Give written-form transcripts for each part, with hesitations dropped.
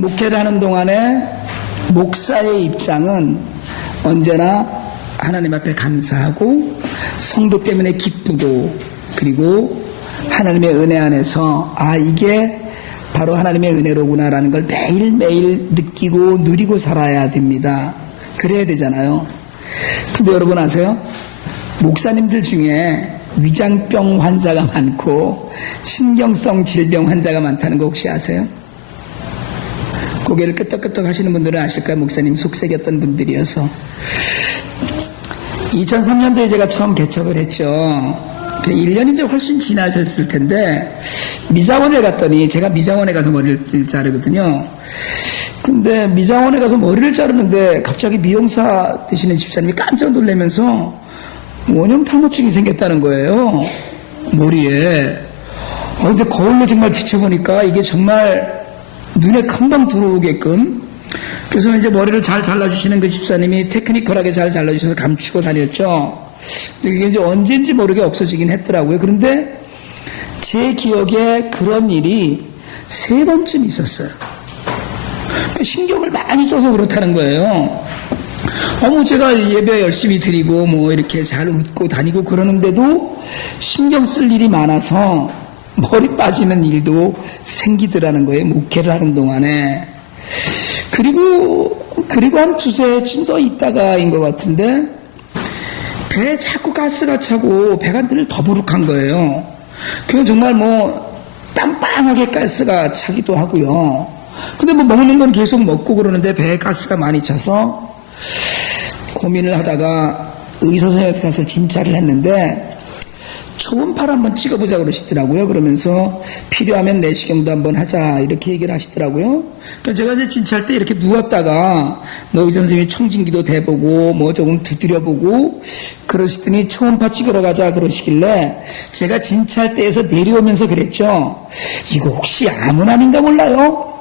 목회를 하는 동안에 목사의 입장은 언제나 하나님 앞에 감사하고 성도 때문에 기쁘고, 그리고 하나님의 은혜 안에서 이게 바로 하나님의 은혜로구나라는 걸 매일매일 느끼고 누리고 살아야 됩니다. 그래야 되잖아요. 근데 여러분 아세요? 목사님들 중에 위장병 환자가 많고 신경성 질병 환자가 많다는 거 혹시 아세요? 고개를 끄덕끄덕 하시는 분들은 아실까요? 목사님 속색이었던 분들이어서. 2003년도에 제가 처음 개척을 했죠. 1년이 이제 훨씬 지나셨을 텐데, 미장원에 갔더니, 제가 미장원에 가서 머리를 자르거든요. 근데 미장원에 가서 머리를 자르는데 갑자기 미용사 되시는 집사님이 깜짝 놀라면서 원형 탈모증이 생겼다는 거예요. 머리에. 근데 거울로 정말 비춰보니까 이게 정말 눈에 금방 들어오게끔. 그래서 이제 머리를 잘 잘라주시는 그 집사님이 테크니컬하게 잘 잘라주셔서 감추고 다녔죠. 이게 이제 언제인지 모르게 없어지긴 했더라고요. 그런데 제 기억에 그런 일이 3번쯤 있었어요. 신경을 많이 써서 그렇다는 거예요. 제가 예배 열심히 드리고 이렇게 잘 웃고 다니고 그러는데도 신경 쓸 일이 많아서 머리 빠지는 일도 생기더라는 거예요. 목회를 하는 동안에. 그리고 한 2-3쯤 더 있다가인 것 같은데, 배에 자꾸 가스가 차고 배가 늘 더부룩한 거예요. 그건 정말 빵빵하게 가스가 차기도 하고요. 근데 먹는 건 계속 먹고 그러는데 배에 가스가 많이 차서 고민을 하다가 의사 선생님한테 가서 진찰을 했는데, 초음파를 한번 찍어보자 그러시더라고요. 그러면서 필요하면 내시경도 한번 하자 이렇게 얘기를 하시더라고요. 그러니까 제가 이제 진찰 때 이렇게 누웠다가 의사 선생님이 청진기도 대보고 조금 두드려보고 그러시더니 초음파 찍으러 가자 그러시길래 제가 진찰대에서 내려오면서 그랬죠. 이거 혹시 암은암인가 몰라요?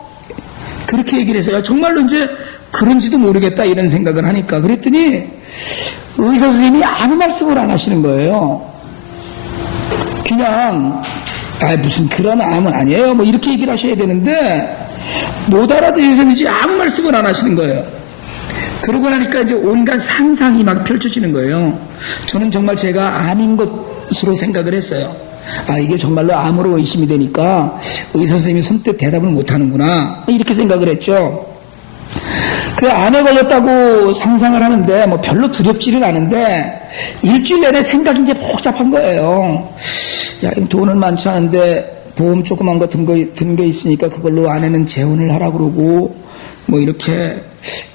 그렇게 얘기를 해서 정말로 이제 그런지도 모르겠다 이런 생각을 하니까, 그랬더니 의사 선생님이 아무 말씀을 안 하시는 거예요. 그냥 무슨 그런 암은 아니에요 이렇게 얘기를 하셔야 되는데 못 알아들으시는지 아무 말씀을 안 하시는 거예요. 그러고 나니까 이제 온갖 상상이 막 펼쳐지는 거예요. 저는 정말 제가 암인 것으로 생각을 했어요. 이게 정말로 암으로 의심이 되니까 의사 선생님이 선뜻 대답을 못 하는구나 이렇게 생각을 했죠. 그 암에 걸렸다고 상상을 하는데 별로 두렵지는 않은데 일주일 내내 생각이 이제 복잡한 거예요. 돈은 많지 않은데 보험 조그만 거 든 거 있으니까 그걸로 아내는 재혼을 하라고 그러고 이렇게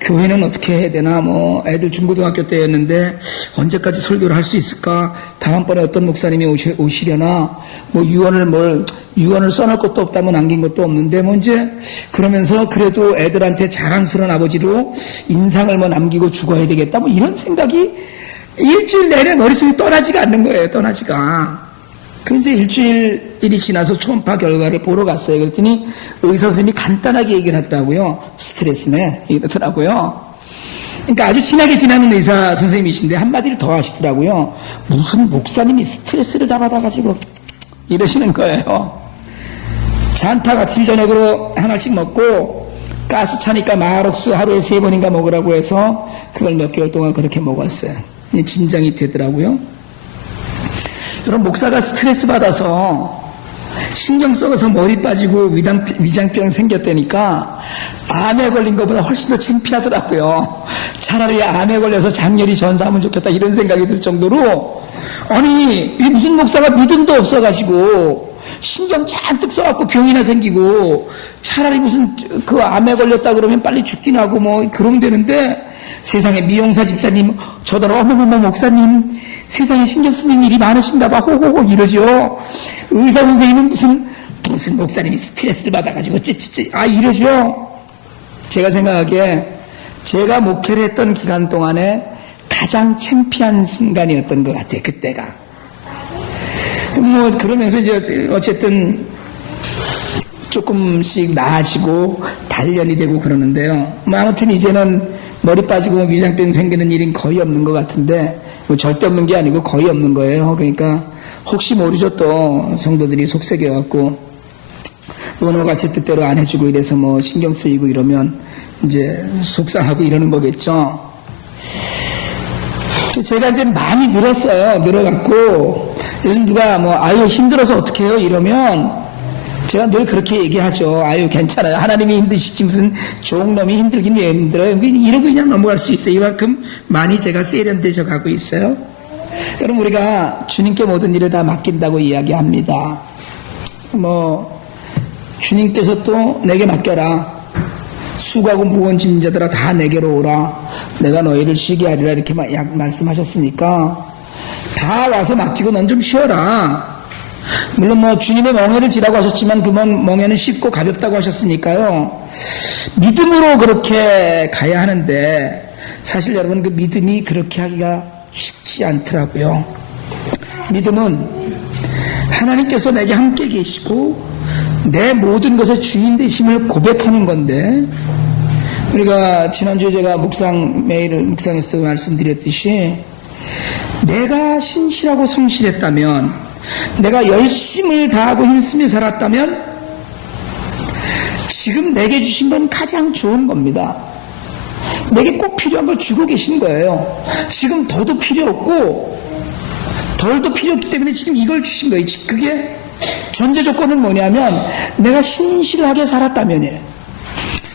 교회는 어떻게 해야 되나 애들 중고등학교 때였는데 언제까지 설교를 할 수 있을까, 다음번에 어떤 목사님이 오시려나, 유언을 써놓을 것도 없다면 남긴 것도 없는데 이제 그러면서 그래도 애들한테 자랑스러운 아버지로 인상을 남기고 죽어야 되겠다 이런 생각이 일주일 내내 머릿속에 떠나지가 않는 거예요. 떠나지가. 그럼 이제 일주일이 지나서 초음파 결과를 보러 갔어요. 그랬더니 의사 선생님이 간단하게 얘기를 하더라고요. 스트레스네 이러더라고요. 그러니까 아주 친하게 지내는 의사 선생님이신데 한마디를 더 하시더라고요. 무슨 목사님이 스트레스를 다 받아가지고 이러시는 거예요. 잔타 아침 저녁으로 하나씩 먹고 가스 차니까 마하록스 하루에 3번인가 먹으라고 해서 그걸 몇 개월 동안 그렇게 먹었어요. 진정이 되더라고요. 여러분, 목사가 스트레스 받아서 신경 썩어서 머리 빠지고 위장병 생겼다니까 암에 걸린 것보다 훨씬 더 창피하더라고요. 차라리 암에 걸려서 장렬히 전사하면 좋겠다 이런 생각이 들 정도로, 이 무슨 목사가 믿음도 없어가지고 신경 잔뜩 써갖고 병이나 생기고 차라리 무슨 그 암에 걸렸다 그러면 빨리 죽긴 하고 그러면 되는데, 세상에 미용사 집사님 저더러 어머머머 목사님 세상에 신경 쓰는 일이 많으신가 봐 호호호 이러죠. 의사 선생님은 무슨 목사님이 스트레스를 받아가지고 이러죠. 제가 생각하기에 제가 목회를 했던 기간 동안에 가장 창피한 순간이었던 것 같아요. 그때가. 그러면서 이제 어쨌든 조금씩 나아지고 단련이 되고 그러는데요. 아무튼 이제는 머리 빠지고 위장병 생기는 일은 거의 없는 것 같은데, 절대 없는 게 아니고 거의 없는 거예요. 그러니까 혹시 모르죠, 또 성도들이 속색여갖고. 은호가 제 뜻대로 안 해주고 이래서 뭐 신경 쓰이고 이러면 이제 속상하고 이러는 거겠죠. 제가 이제 많이 늘었어요. 늘어갖고 요즘 누가 뭐 아유 힘들어서 어떻게 해요 이러면 제가 늘 그렇게 얘기하죠. 아유 괜찮아요. 하나님이 힘드시지 무슨 종놈이 힘들긴 왜 힘들어요. 이러고 그냥 넘어갈 수 있어요. 이만큼 많이 제가 세련되져 가고 있어요. 여러분 우리가 주님께 모든 일을 다 맡긴다고 이야기합니다. 뭐 주님께서 또 내게 맡겨라. 수고하고 무거운 짐진 자들아 다 내게로 오라. 내가 너희를 쉬게 하리라 이렇게 말씀하셨으니까 다 와서 맡기고 넌 좀 쉬어라. 물론 뭐 주님의 멍에를 지라고 하셨지만 그 멍에는 쉽고 가볍다고 하셨으니까요. 믿음으로 그렇게 가야 하는데 사실 여러분 그 믿음이 그렇게 하기가 쉽지 않더라고요. 믿음은 하나님께서 내게 함께 계시고 내 모든 것의 주인 되심을 고백하는 건데 우리가 지난주에 제가 매일 묵상에서도 말씀드렸듯이 내가 신실하고 성실했다면 내가 열심을 다하고 힘쓰며 살았다면 지금 내게 주신 건 가장 좋은 겁니다. 내게 꼭 필요한 걸 주고 계신 거예요. 지금 더도 필요 없고 덜도 필요 없기 때문에 지금 이걸 주신 거예요. 그게 전제 조건은 뭐냐면 내가 신실하게 살았다면이에요.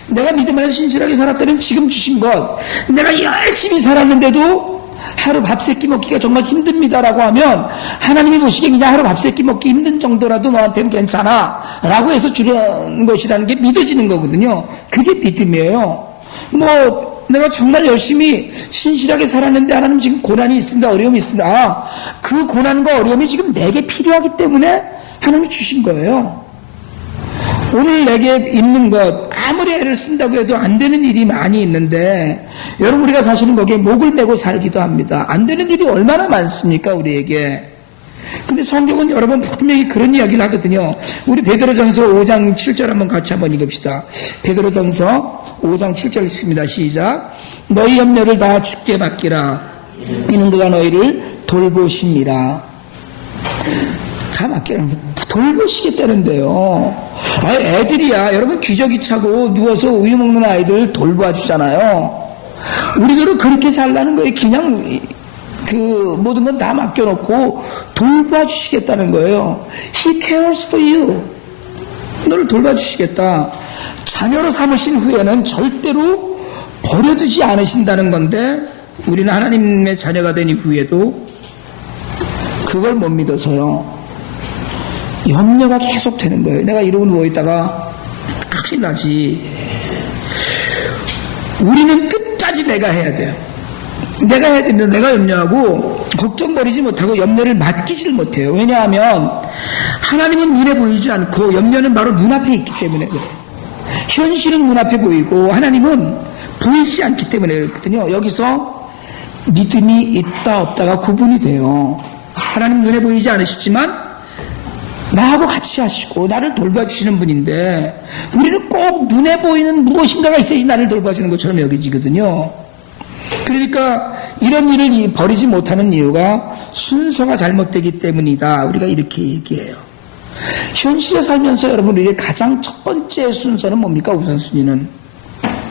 내가 믿음 안에서 신실하게 살았다면 지금 주신 것 내가 열심히 살았는데도 하루 밥 세 끼 먹기가 정말 힘듭니다라고 하면 하나님이 보시기에 그냥 하루 밥 세 끼 먹기 힘든 정도라도 너한테는 괜찮아 라고 해서 주는 것이라는 게 믿어지는 거거든요. 그게 믿음이에요. 뭐 내가 정말 열심히 신실하게 살았는데 하나님 지금 고난이 있습니다. 어려움이 있습니다. 그 고난과 어려움이 지금 내게 필요하기 때문에 하나님이 주신 거예요. 오늘 내게 있는 것 아무리 애를 쓴다고 해도 안 되는 일이 많이 있는데 여러분 우리가 사실은 거기에 목을 메고 살기도 합니다. 안 되는 일이 얼마나 많습니까 우리에게. 근데 성경은 여러 번 분명히 그런 이야기를 하거든요. 우리 베드로전서 5장 7절 한번 같이 한번 읽읍시다. 베드로전서 5장 7절 읽습니다. 시작. 너희 염려를 다 주께 맡기라. 이는 그가 너희를 돌보십니다. 다 맡기라. 돌보시겠다는데요. 애들이야. 여러분 기저귀 차고 누워서 우유 먹는 아이들 돌봐 주잖아요. 우리들은 그렇게 살라는 거예요. 그냥 그 모든 건 다 맡겨놓고 돌봐주시겠다는 거예요. He cares for you. 너를 돌봐주시겠다. 자녀로 삼으신 후에는 절대로 버려두지 않으신다는 건데 우리는 하나님의 자녀가 된 이후에도 그걸 못 믿어서요. 염려가 계속 되는 거예요. 내가 이러고 누워있다가 큰일 나지. 우리는 끝까지 내가 해야 돼요. 내가 해야 됩니다. 내가 염려하고 걱정거리지 못하고 염려를 맡기질 못해요. 왜냐하면 하나님은 눈에 보이지 않고 염려는 바로 눈앞에 있기 때문에 그래요. 현실은 눈앞에 보이고 하나님은 보이지 않기 때문에 그렇거든요. 여기서 믿음이 있다 없다가 구분이 돼요. 하나님 눈에 보이지 않으시지만 나하고 같이 하시고 나를 돌봐주시는 분인데 우리는 꼭 눈에 보이는 무엇인가가 있어야지 나를 돌봐주는 것처럼 여겨지거든요. 그러니까 이런 일을 버리지 못하는 이유가 순서가 잘못되기 때문이다. 우리가 이렇게 얘기해요. 현실에 살면서 여러분 우리의 가장 첫 번째 순서는 뭡니까? 우선순위는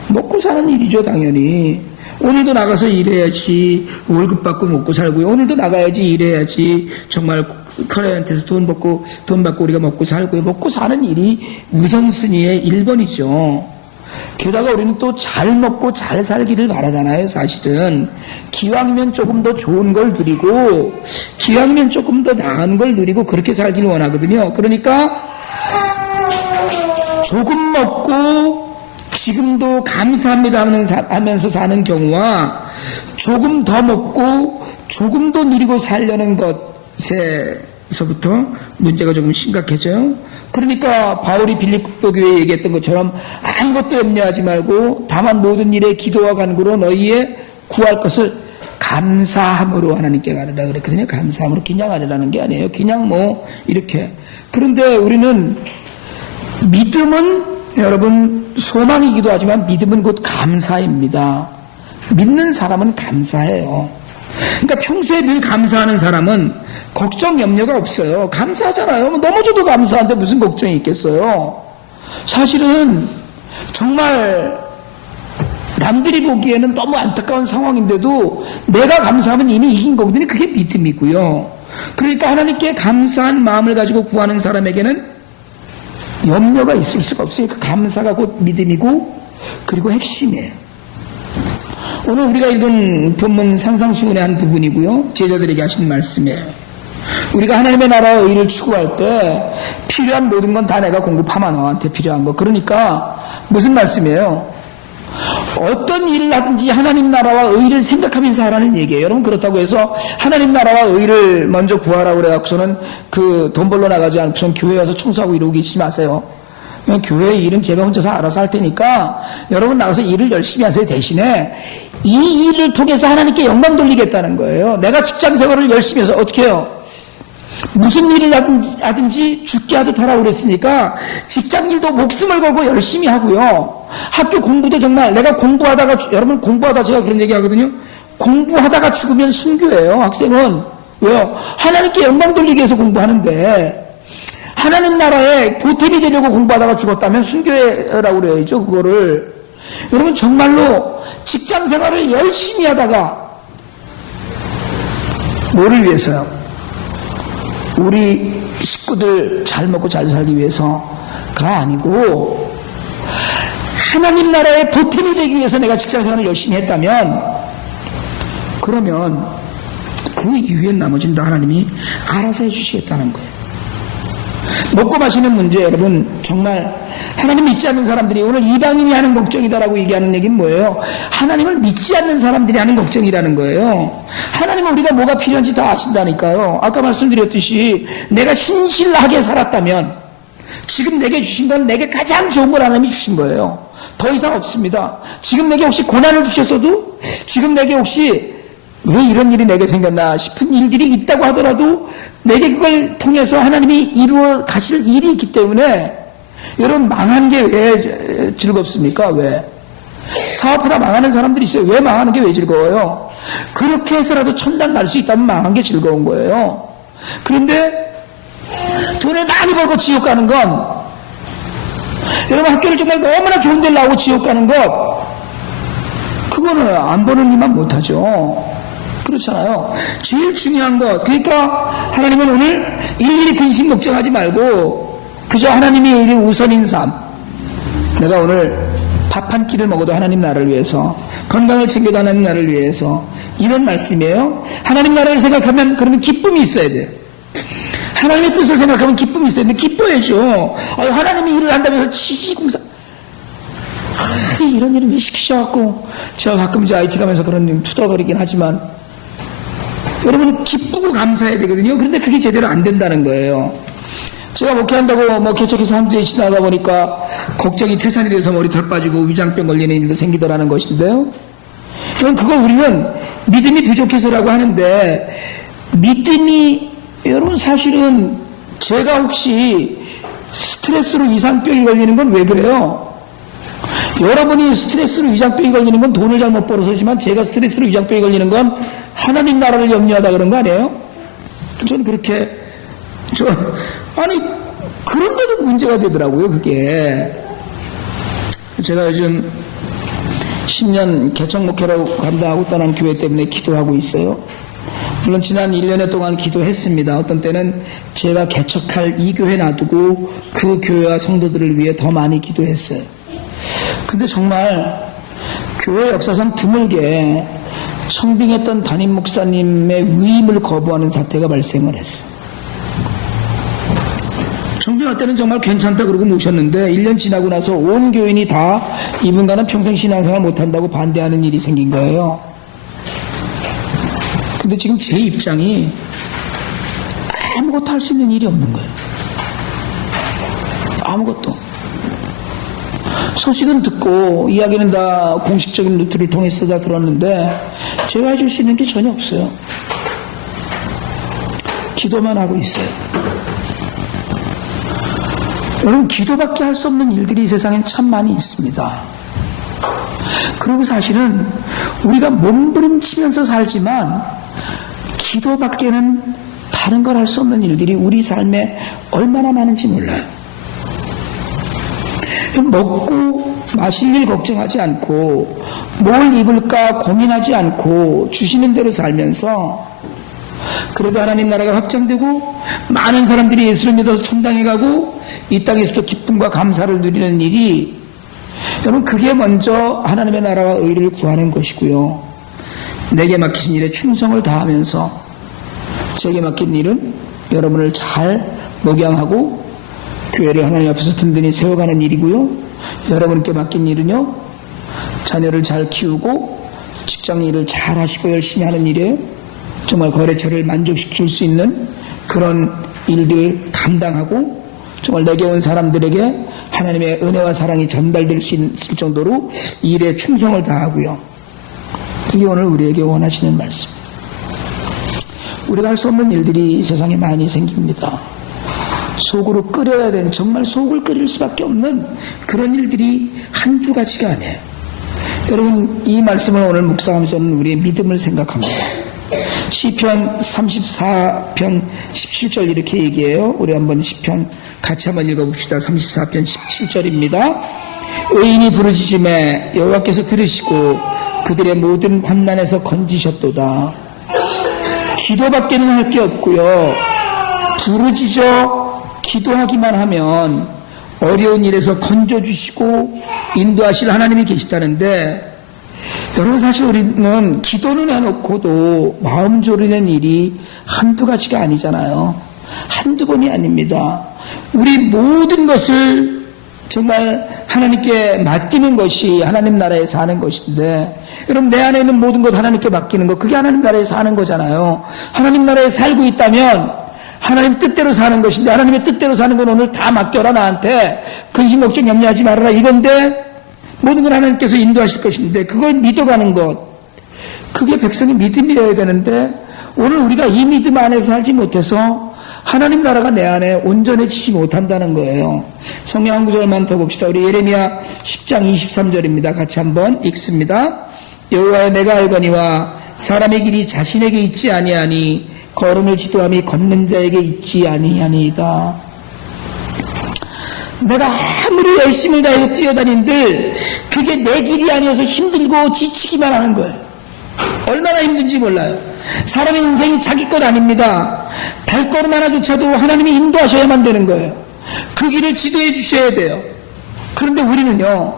먹고 사는 일이죠. 당연히 오늘도 나가서 일해야지 월급 받고 먹고 살고요. 오늘도 나가야지 일해야지 정말 클라이언트에서 돈 받고 우리가 먹고 살고요. 먹고 사는 일이 우선순위의 1번이죠. 게다가 우리는 또 잘 먹고 잘 살기를 바라잖아요. 사실은 기왕이면 조금 더 좋은 걸 누리고 기왕이면 조금 더 나은 걸 누리고 그렇게 살기를 원하거든요. 그러니까 조금 먹고 지금도 감사합니다 하면서 사는 경우와 조금 더 먹고 조금 더 누리고 살려는 것에서부터 문제가 조금 심각해져요. 그러니까 바울이 빌립보 교회에 얘기했던 것처럼 아무것도 염려하지 말고 다만 모든 일에 기도와 간구로 너희의 구할 것을 감사함으로 하나님께 가르라 그랬거든요. 감사함으로 그냥 하려는 게 아니에요. 그냥 뭐 이렇게. 그런데 우리는 믿음은 여러분 소망이기도 하지만 믿음은 곧 감사입니다. 믿는 사람은 감사해요. 그러니까 평소에 늘 감사하는 사람은 걱정 염려가 없어요. 감사하잖아요. 뭐 넘어져도 감사한데 무슨 걱정이 있겠어요. 사실은 정말 남들이 보기에는 너무 안타까운 상황인데도 내가 감사하면 이미 이긴 거거든요. 그게 믿음이고요. 그러니까 하나님께 감사한 마음을 가지고 구하는 사람에게는 염려가 있을 수가 없어요. 그 감사가 곧 믿음이고 그리고 핵심이에요. 오늘 우리가 읽은 본문 산상수훈의 한 부분이고요. 제자들에게 하신 말씀이에요. 우리가 하나님의 나라와 의를 추구할 때 필요한 모든 건 다 내가 공급하마 너한테 필요한 거. 그러니까 무슨 말씀이에요? 어떤 일을 하든지 하나님 나라와 의를 생각하면서 하라는 얘기예요. 여러분 그렇다고 해서 하나님 나라와 의를 먼저 구하라고 그래갖고서는 그 돈 벌러 나가지 않고선 교회 와서 청소하고 이러고 계시지 마세요. 교회 일은 제가 혼자서 알아서 할 테니까 여러분 나가서 일을 열심히 하세요. 대신에 이 일을 통해서 하나님께 영광 돌리겠다는 거예요. 내가 직장 생활을 열심히 해서 어떻게 해요? 무슨 일을 하든지 죽게 하듯 하라고 그랬으니까 직장일도 목숨을 걸고 열심히 하고요. 학교 공부도 정말 내가 공부하다가 여러분 공부하다 제가 그런 얘기 하거든요. 공부하다가 죽으면 순교예요. 학생은 왜요? 하나님께 영광 돌리기 위해서 공부하는데 하나님 나라에 보탬이 되려고 공부하다가 죽었다면 순교라고 그래야죠. 그거를 여러분 정말로 직장 생활을 열심히 하다가 뭐를 위해서요? 우리 식구들 잘 먹고 잘 살기 위해서가 아니고 하나님 나라의 보탬이 되기 위해서 내가 직장생활을 열심히 했다면 그러면 그 이후에 나머지는 다 하나님이 알아서 해주시겠다는 거예요. 먹고 마시는 문제 여러분 정말 하나님 믿지 않는 사람들이 오늘 이방인이 하는 걱정이다라고 얘기하는 얘기는 뭐예요? 하나님을 믿지 않는 사람들이 하는 걱정이라는 거예요. 하나님은 우리가 뭐가 필요한지 다 아신다니까요. 아까 말씀드렸듯이 내가 신실하게 살았다면 지금 내게 주신 건 내게 가장 좋은 걸 하나님이 주신 거예요. 더 이상 없습니다. 지금 내게 혹시 고난을 주셨어도 지금 내게 혹시 왜 이런 일이 내게 생겼나 싶은 일들이 있다고 하더라도 내게 그걸 통해서 하나님이 이루어 가실 일이 있기 때문에 여러분 망한 게 왜 즐겁습니까? 왜? 사업하다 망하는 사람들이 있어요. 왜 망하는 게 왜 즐거워요? 그렇게 해서라도 천당 갈 수 있다면 망한 게 즐거운 거예요. 그런데 돈을 많이 벌고 지옥 가는 건 여러분 학교를 정말 너무나 좋은 데를 나오고 지옥 가는 것 그거는 안 버는 이만 못하죠. 그렇잖아요. 제일 중요한 것 그러니까 하나님은 오늘 일일이 근심 걱정하지 말고 그저 하나님의 일이 우선인 삶 내가 오늘 밥 한 끼를 먹어도 하나님 나라를 위해서 건강을 챙겨도 하나님 나라를 위해서 이런 말씀이에요. 하나님 나라를 생각하면 그러면 기쁨이 있어야 돼요. 하나님의 뜻을 생각하면 기쁨이 있어야 돼요. 기뻐야죠. 하나님이 일을 한다면서 지지공사 이런 일을 왜 시키셔갖고 제가 가끔 이제 IT 가면서 그런 일 투덜거리긴 하지만 여러분 기쁘고 감사해야 되거든요. 그런데 그게 제대로 안 된다는 거예요. 제가 목회한다고 개척해서 한 주에 지나다 보니까 걱정이 태산이 돼서 머리털 빠지고 위장병 걸리는 일도 생기더라는 것인데요. 그걸 우리는 믿음이 부족해서라고 하는데 믿음이 여러분 사실은 제가 혹시 스트레스로 위장병이 걸리는 건 왜 그래요? 여러분이 스트레스로 위장병이 걸리는 건 돈을 잘못 벌어서지만 제가 스트레스로 위장병이 걸리는 건 하나님 나라를 염려하다 그런 거 아니에요? 저는 그렇게 아니 그런데도 문제가 되더라고요. 그게 제가 요즘 10년 개척 목회라고 감당하고 떠난 교회 때문에 기도하고 있어요. 물론 지난 1년여 동안 기도했습니다. 어떤 때는 제가 개척할 이 교회 놔두고 그 교회와 성도들을 위해 더 많이 기도했어요. 근데 정말 교회 역사상 드물게 청빙했던 담임 목사님의 위임을 거부하는 사태가 발생을 했어요. 청빙할 때는 정말 괜찮다 그러고 모셨는데 1년 지나고 나서 온 교인이 다 이분과는 평생 신앙생활 못한다고 반대하는 일이 생긴 거예요. 근데 지금 제 입장이 아무것도 할 수 있는 일이 없는 거예요. 아무것도. 소식은 듣고 이야기는 다 공식적인 루트를 통해서 다 들었는데 제가 해줄 수 있는 게 전혀 없어요. 기도만 하고 있어요. 여러분 기도밖에 할 수 없는 일들이 이 세상엔 참 많이 있습니다. 그리고 사실은 우리가 몸부림치면서 살지만 기도밖에는 다른 걸 할 수 없는 일들이 우리 삶에 얼마나 많은지 몰라요. 먹고 마실 일 걱정하지 않고 뭘 입을까 고민하지 않고 주시는 대로 살면서 그래도 하나님 나라가 확장되고 많은 사람들이 예수를 믿어서 천당에 가고 이 땅에서도 기쁨과 감사를 누리는 일이 여러분 그게 먼저 하나님의 나라와 의를 구하는 것이고요. 내게 맡기신 일에 충성을 다하면서 제게 맡긴 일은 여러분을 잘 목양하고 교회를 하나님 앞에서 든든히 세워가는 일이고요. 여러분께 맡긴 일은요, 자녀를 잘 키우고 직장 일을 잘 하시고 열심히 하는 일이에요. 정말 거래처를 만족시킬 수 있는 그런 일들 감당하고 정말 내게 온 사람들에게 하나님의 은혜와 사랑이 전달될 수 있을 정도로 일에 충성을 다하고요. 그게 오늘 우리에게 원하시는 말씀. 우리가 할 수 없는 일들이 세상에 많이 생깁니다. 속으로 끓여야 되는, 정말 속을 끓일 수밖에 없는 그런 일들이 한두 가지가 아니에요. 여러분, 이 말씀을 오늘 묵상하면서 저는 우리의 믿음을 생각합니다. 시편 34편 17절 이렇게 얘기해요. 우리 한번 시편 같이 한번 읽어봅시다. 34편 17절입니다. 의인이 부르짖음에 여호와께서 들으시고 그들의 모든 환난에서 건지셨도다. 기도밖에는 할 게 없고요. 부르짖어 기도하기만 하면 어려운 일에서 건져주시고 인도하실 하나님이 계시다는데, 여러분 사실 우리는 기도는 해놓고도 마음 졸이는 일이 한두 가지가 아니잖아요. 한두 번이 아닙니다. 우리 모든 것을 정말 하나님께 맡기는 것이 하나님 나라에 사는 것인데, 여러분 내 안에 있는 모든 것 하나님께 맡기는 것, 그게 하나님 나라에 사는 거잖아요. 하나님 나라에 살고 있다면 하나님 뜻대로 사는 것인데, 하나님의 뜻대로 사는 건 오늘 다 맡겨라, 나한테 근심 걱정 염려하지 말아라 이건데, 모든 걸 하나님께서 인도하실 것인데 그걸 믿어가는 것, 그게 백성의 믿음이어야 되는데 오늘 우리가 이 믿음 안에서 살지 못해서 하나님 나라가 내 안에 온전해지지 못한다는 거예요. 성경 한 구절만 더 봅시다. 우리 예레미야 10장 23절입니다. 같이 한번 읽습니다. 여호와여 내가 알거니와 사람의 길이 자신에게 있지 아니하니 걸음을 지도함이 걷는 자에게 있지 아니하니이다. 내가 아무리 열심을 다해서 뛰어다닌들 그게 내 길이 아니어서 힘들고 지치기만 하는 거예요. 얼마나 힘든지 몰라요. 사람의 인생이 자기 것 아닙니다. 발걸음 하나조차도 하나님이 인도하셔야만 되는 거예요. 그 길을 지도해 주셔야 돼요. 그런데 우리는요,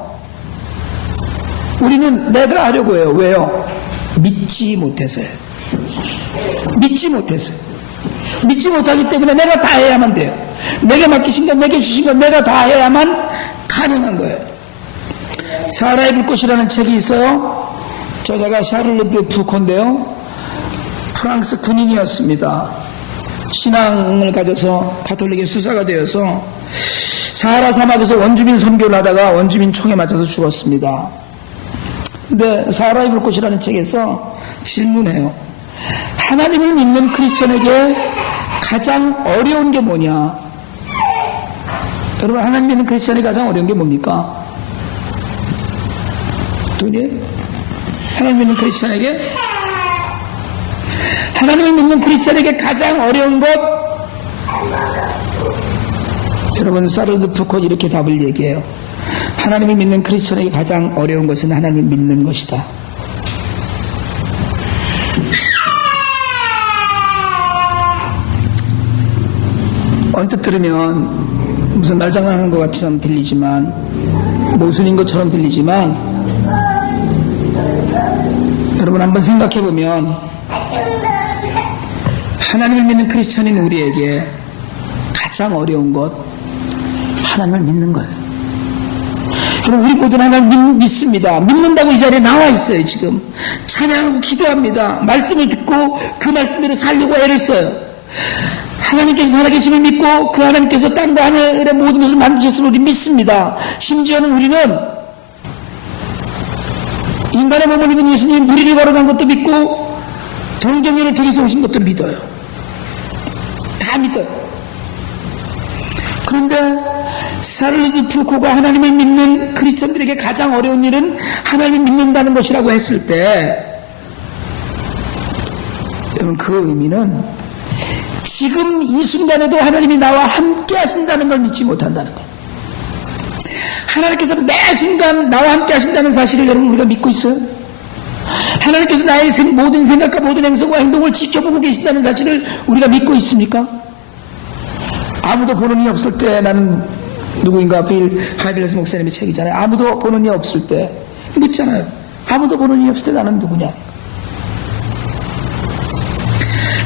우리는 내가 하려고 해요. 왜요? 믿지 못해서요. 믿지 못해서요. 믿지 못하기 때문에 내가 다 해야만 돼요. 내게 맡기신 것, 내게 주신 것 내가 다 해야만 가능한 거예요. 사라의 불꽃이라는 책이 있어요. 저자가 샤를르드 푸콘인데요, 프랑스 군인이었습니다. 신앙을 가져서 가톨릭의 수사가 되어서 사하라 사막에서 원주민 선교를 하다가 원주민 총에 맞아서 죽었습니다. 근데 사하라의 불꽃이라는 책에서 질문해요. 하나님을 믿는 크리스천에게 가장 어려운 게 뭐냐? 여러분, 하나님 믿는 크리스천에게 가장 어려운 게 뭡니까? 돈이에요? 하나님 믿는 크리스천에게? 하나님을 믿는 크리스천에게 가장 어려운 것? 여러분, 사르드 푸콘 이렇게 답을 얘기해요. 하나님을 믿는 크리스천에게 가장 어려운 것은 하나님을 믿는 것이다. 언뜻 들으면 무슨 말장난하는 것 같처럼 들리지만, 모순인 것처럼 들리지만, 여러분 한번 생각해보면 하나님을 믿는 크리스천인 우리에게 가장 어려운 것, 하나님을 믿는 거예요. 여러분, 우리 모두는 하나님을 믿습니다. 믿는다고 이 자리에 나와 있어요. 지금 찬양하고 기도합니다. 말씀을 듣고 그 말씀대로 살려고 애를 써요. 하나님께서 살아계심을 믿고 그 하나님께서 땅과 하늘의 모든 것을 만드셨음을 우리 믿습니다. 심지어는 우리는 인간의 몸을 입은 예수님 무리를 걸어간 것도 믿고 동정연을 통해서 오신 것도 믿어요. 다 믿어요. 그런데 사르드 푸코가 하나님을 믿는 크리스천들에게 가장 어려운 일은 하나님을 믿는다는 것이라고 했을 때, 여러분 그 의미는 지금 이 순간에도 하나님이 나와 함께 하신다는 걸 믿지 못한다는 거예요. 하나님께서 매 순간 나와 함께 하신다는 사실을 여러분 우리가 믿고 있어요? 하나님께서 나의 모든 생각과 모든 행동과 행동을 지켜보고 계신다는 사실을 우리가 믿고 있습니까? 아무도 보는 이 없을 때 나는 누구인가 하이빌레스 목사님의 책이잖아요. 아무도 보는 이 없을 때 묻잖아요. 아무도 보는 이 없을 때 나는 누구냐?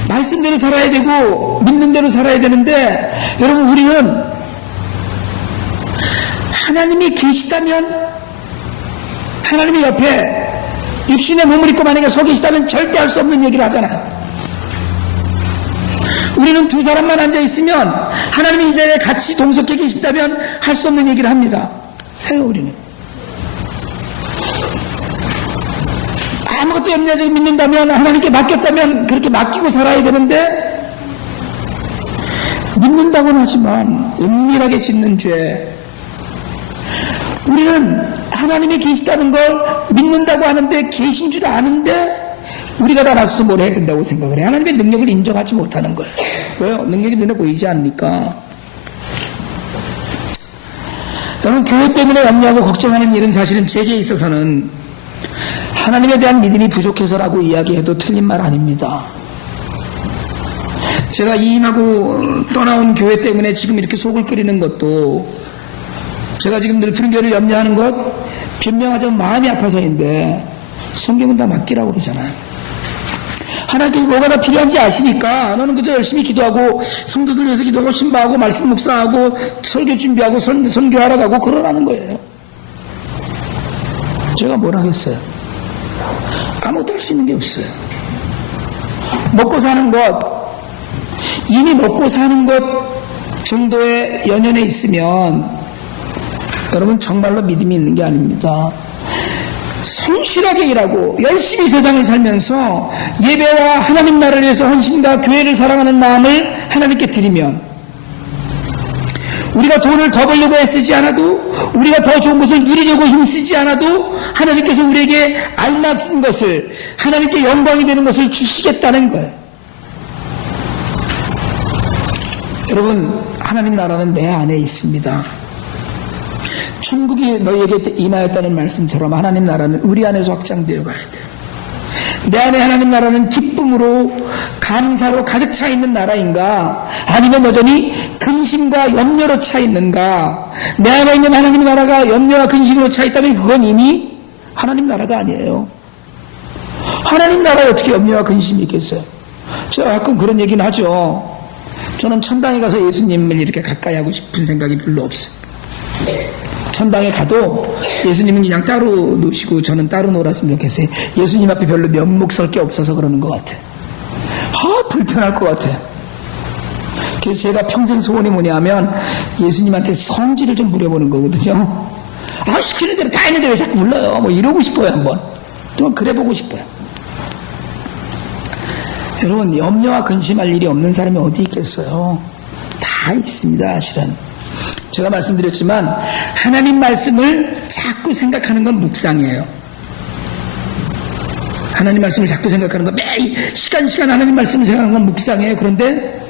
말씀대로 살아야 되고 믿는 대로 살아야 되는데 여러분 우리는 하나님이 계시다면 하나님의 옆에 육신의 몸을 입고 만약에 서 계시다면 절대 할 수 없는 얘기를 하잖아요. 우리는 두 사람만 앉아있으면 하나님이 이 자리에 같이 동석해 계신다면 할 수 없는 얘기를 합니다. 해요 우리는. 아무것도 염려하지 믿는다면 하나님께 맡겼다면 그렇게 맡기고 살아야 되는데 믿는다고는 하지만 은밀하게 짓는 죄. 우리는 하나님이 계시다는 걸 믿는다고 하는데 계신 줄 아는데 우리가 다 나서서 뭘 해야 된다고 생각을 해. 하나님의 능력을 인정하지 못하는 거예요. 왜요? 능력이 눈에 보이지 않으니까. 여러분 교회 때문에 염려하고 걱정하는 일은 사실은 제게 있어서는 하나님에 대한 믿음이 부족해서라고 이야기해도 틀린 말 아닙니다. 제가 이임하고 떠나온 교회 때문에 지금 이렇게 속을 끓이는 것도 제가 지금 늘 푸른 교회를 염려하는 것 변명하자면 마음이 아파서인데 성경은 다 맡기라고 그러잖아요. 하나님께서 뭐가 다 필요한지 아시니까 너는 그저 열심히 기도하고 성도들 위해서 기도하고 신방하고 말씀 묵상하고 설교 준비하고 선교하러 가고 그러라는 거예요. 제가 뭘 하겠어요? 아무것도 할 수 있는 게 없어요. 먹고 사는 것, 이미 먹고 사는 것 정도의 연연에 있으면 여러분 정말로 믿음이 있는 게 아닙니다. 성실하게 일하고 열심히 세상을 살면서 예배와 하나님 나라를 위해서 헌신과 교회를 사랑하는 마음을 하나님께 드리면 우리가 돈을 더 벌려고 애쓰지 않아도 우리가 더 좋은 것을 누리려고 힘쓰지 않아도 하나님께서 우리에게 알맞은 것을 하나님께 영광이 되는 것을 주시겠다는 거예요. 여러분 하나님 나라는 내 안에 있습니다. 천국이 너희에게 임하였다는 말씀처럼 하나님 나라는 우리 안에서 확장되어 가야 돼요. 내 안에 하나님 나라는 기쁨으로 감사로 가득 차 있는 나라인가 아니면 여전히 근심과 염려로 차 있는가. 내 안에 있는 하나님 나라가 염려와 근심으로 차 있다면 그건 이미 하나님 나라가 아니에요. 하나님 나라에 어떻게 염려와 근심이 있겠어요? 제가 가끔 그런 얘기는 하죠. 저는 천당에 가서 예수님을 이렇게 가까이 하고 싶은 생각이 별로 없어요. 천당에 가도 예수님은 그냥 따로 노시고 저는 따로 놀았으면 좋겠어요. 예수님 앞에 별로 면목 설 게 없어서 그러는 것 같아요. 불편할 것 같아요. 그래서 제가 평생 소원이 뭐냐면 예수님한테 성질을 좀 부려보는 거거든요. 시키는 대로 다 했는데 왜 자꾸 불러요? 뭐 이러고 싶어요 한번. 좀 그래보고 싶어요. 여러분 염려와 근심할 일이 없는 사람이 어디 있겠어요? 다 있습니다 사실은. 제가 말씀드렸지만 하나님 말씀을 자꾸 생각하는 건 묵상이에요. 하나님 말씀을 자꾸 생각하는 건 매일 시간 하나님 말씀을 생각하는 건 묵상이에요. 그런데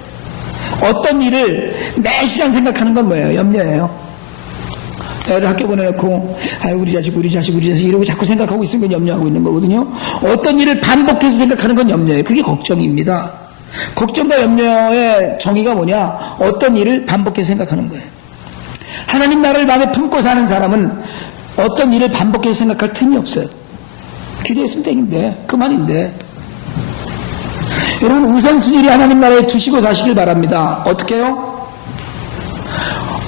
어떤 일을 매 시간 생각하는 건 뭐예요? 염려예요. 애를 학교 보내놓고 우리 자식 이러고 자꾸 생각하고 있으면 그건 염려하고 있는 거거든요. 어떤 일을 반복해서 생각하는 건 염려예요. 그게 걱정입니다. 걱정과 염려의 정의가 뭐냐? 어떤 일을 반복해서 생각하는 거예요. 하나님 나라를 마음에 품고 사는 사람은 어떤 일을 반복해서 생각할 틈이 없어요. 기도했으면 땡인데 그만인데. 여러분 우선순위를 하나님 나라에 두시고 사시길 바랍니다. 어떻게 해요?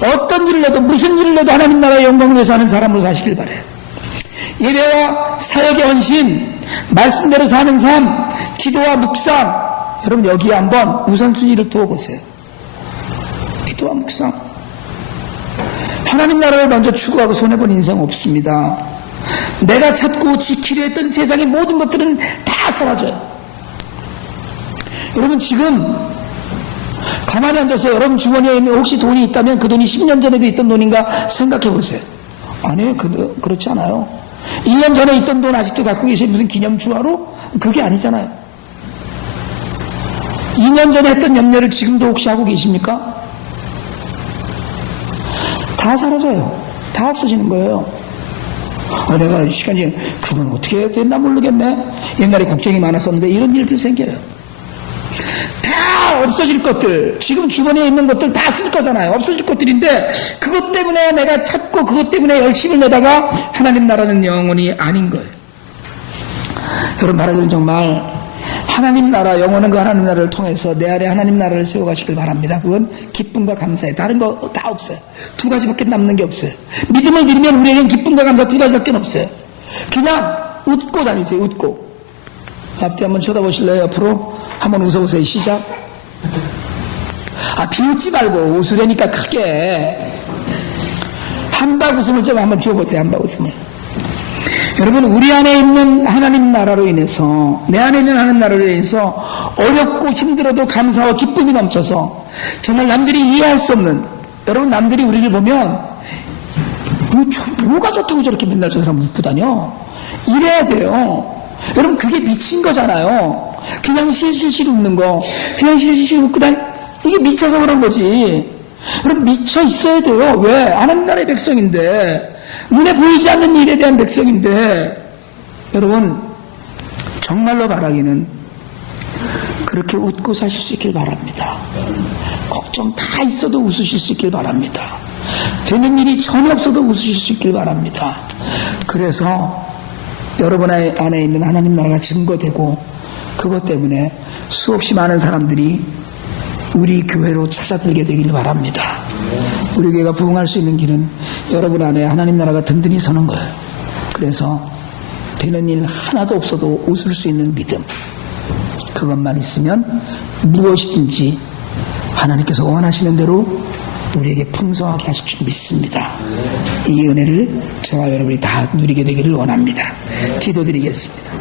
어떤 일을 해도 무슨 일을 해도 하나님 나라의 영광을 위해서 하는 사람으로 사시길 바라요. 예배와 사역의 헌신, 말씀대로 사는 삶, 기도와 묵상. 여러분 여기에 한번 우선순위를 두어보세요. 기도와 묵상. 하나님 나라를 먼저 추구하고 손해본 인생 없습니다. 내가 찾고 지키려 했던 세상의 모든 것들은 다 사라져요. 여러분 지금 가만히 앉아서 여러분 주머니에 있는 혹시 돈이 있다면 그 돈이 10년 전에도 있던 돈인가 생각해 보세요. 아니에요. 그렇지 않아요. 1년 전에 있던 돈 아직도 갖고 계신 무슨 기념주화로? 그게 아니잖아요. 2년 전에 했던 염려를 지금도 혹시 하고 계십니까? 다 사라져요. 다 없어지는 거예요. 내가 시간이 그건 어떻게 해야 되나 모르겠네. 옛날에 걱정이 많았었는데 이런 일들 생겨요. 다 없어질 것들, 지금 주변에 있는 것들 다 쓸 거잖아요. 없어질 것들인데 그것 때문에 내가 찾고 그것 때문에 열심을 내다가 하나님 나라는 영원히 아닌 거예요. 여러분 바라기는 정말 하나님 나라, 영원한 그 하나님 나라를 통해서 내 안에 하나님 나라를 세워가시길 바랍니다. 그건 기쁨과 감사에 다른 거 다 없어요. 두 가지밖에 남는 게 없어요. 믿음을 드리면 우리에겐 기쁨과 감사 두 가지밖에 없어요. 그냥 웃고 다니세요. 웃고. 앞뒤 한번 쳐다보실래요? 옆으로 한번 웃어보세요. 시작. 비웃지 말고 웃으려니까 크게 한박 웃음을 좀 한번 지어보세요. 한박 웃음을. 여러분 우리 안에 있는 하나님 나라로 인해서, 내 안에 있는 하나님 나라로 인해서 어렵고 힘들어도 감사와 기쁨이 넘쳐서 정말 남들이 이해할 수 없는, 여러분 남들이 우리를 보면 뭐가 좋다고 저렇게 맨날 저 사람 웃고 다녀, 이래야 돼요. 여러분 그게 미친 거잖아요. 그냥 실실실 웃는 거, 그냥 실실실 웃고 다니, 이게 미쳐서 그런 거지. 여러분 미쳐 있어야 돼요. 왜? 하나님 나라의 백성인데, 눈에 보이지 않는 일에 대한 백성인데, 여러분 정말로 바라기는 그렇게 웃고 사실 수 있길 바랍니다. 걱정 다 있어도 웃으실 수 있길 바랍니다. 되는 일이 전혀 없어도 웃으실 수 있길 바랍니다. 그래서 여러분 안에 있는 하나님 나라가 증거되고, 그것 때문에 수없이 많은 사람들이 우리 교회로 찾아들게 되길 바랍니다. 우리 교회가 부흥할 수 있는 길은 여러분 안에 하나님 나라가 든든히 서는 거예요. 그래서 되는 일 하나도 없어도 웃을 수 있는 믿음, 그것만 있으면 무엇이든지 하나님께서 원하시는 대로 우리에게 풍성하게 하실 줄 믿습니다. 이 은혜를 저와 여러분이 다 누리게 되기를 원합니다. 기도드리겠습니다.